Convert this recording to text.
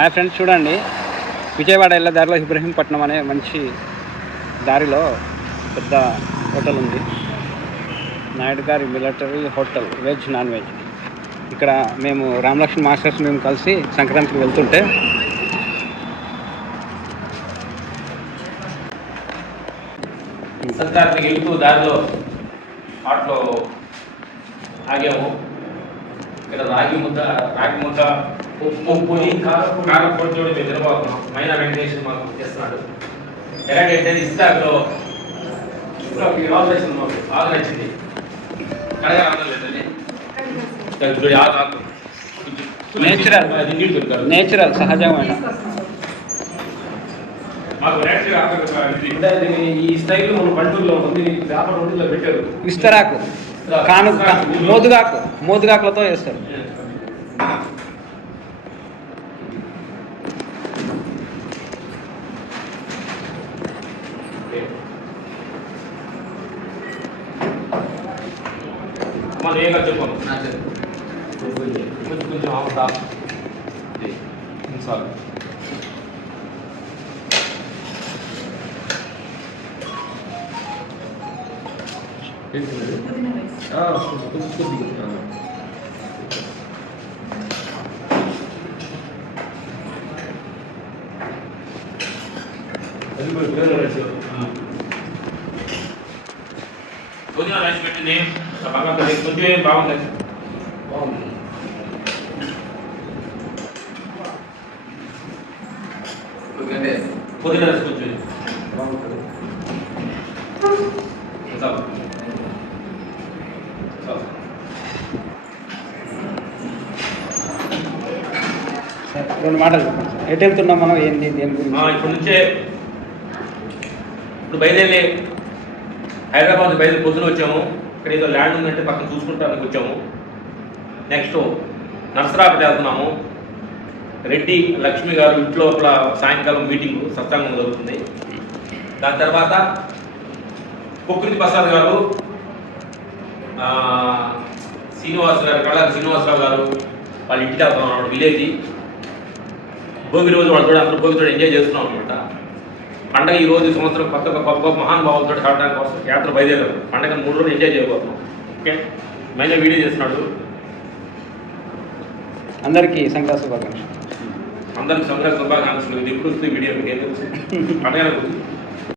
Hi friends, చూడండి విజయవాడ వెళ్ళే దారిలో ఇబ్రహీంపట్నం అనే మంచి దారిలో పెద్ద హోటల్ ఉంది. నాయుడు గారి military hotel, veg non veg. ఇక్కడ మేము రామలక్ష్మణ్ మాస్టర్స్ మేము కలిసి సంక్రాంతికి వెళ్తుంటే సంక్రాంతికి వెళ్తూ దారిలో ఆటలో ఆగాము. ఇక్కడ రాగి ముద్ద పొడి కారం పొడి చూడి మేము తినబోతున్నాం. మైనా వెంకటేశ్వర మాకు చేస్తున్నాడు. ఎలాగైతే ఇస్తాకులో ఆకు నచ్చింది. కడగా లేదండి, నేచురల్ సహజమైన ఈ స్టైల్ మన పంటల్లో ఉంది. వ్యాపార రోడ్డులో పెట్టారు. విస్తరాకు మోదుగాకులతో వేస్తారు. మనం ఏం చెప్పాను కొంచెం అవుతా సార్. పుదీనా రైస్ పెట్టింది బాగా కొంచెం బాగుంది. పుదీనా రైస్ కొంచెం రెండు మాటలు చెప్పండి సార్. ఎటు వెళ్తున్నాం మనం, ఏంటి, దేని గురించి? ఇప్పటి నుంచే ఇప్పుడు బయలుదేరి హైదరాబాద్ బయలుదేరి పొద్దున వచ్చాము. ఇక్కడ ఏదో ల్యాండ్ ఉందంటే పక్కన చూసుకుంటానికి వచ్చాము. నెక్స్ట్ నర్సరాపేట వెళ్తున్నాము. రెడ్డి లక్ష్మి గారు ఇంట్లో సాయంకాలం మీటింగ్ సత్సంగం జరుగుతుంది. దాని తర్వాత ప్రకృతి ప్రసాద్ గారు, కళారి శ్రీనివాసరావు గారు వాళ్ళ ఇంటికి వెళ్తున్నాం అన్నమాట. విలేజ్ భోగి రోజు వాళ్ళతో అందరూ భోగితో ఎంజాయ్ చేస్తున్నాం అనమాట. పండగ ఈ రోజు సంవత్సరం కొత్త గొప్ప మహానుభావులతో కావడానికి కోసం యాత్ర బయలుదేరారు. పండగ 3 రోజులు ఎంజాయ్ చేయబోతున్నాం. ఓకే, మైనా వీడియో చేస్తున్నాడు. అందరికీ సంక్రాంతి శుభాకాంక్షలు. అందరికి సంక్రాంతి శుభాకాంక్షలు. ఇది ఎప్పుడు వస్తుంది వీడియో మీకు ఏం తెలుసు? పండగ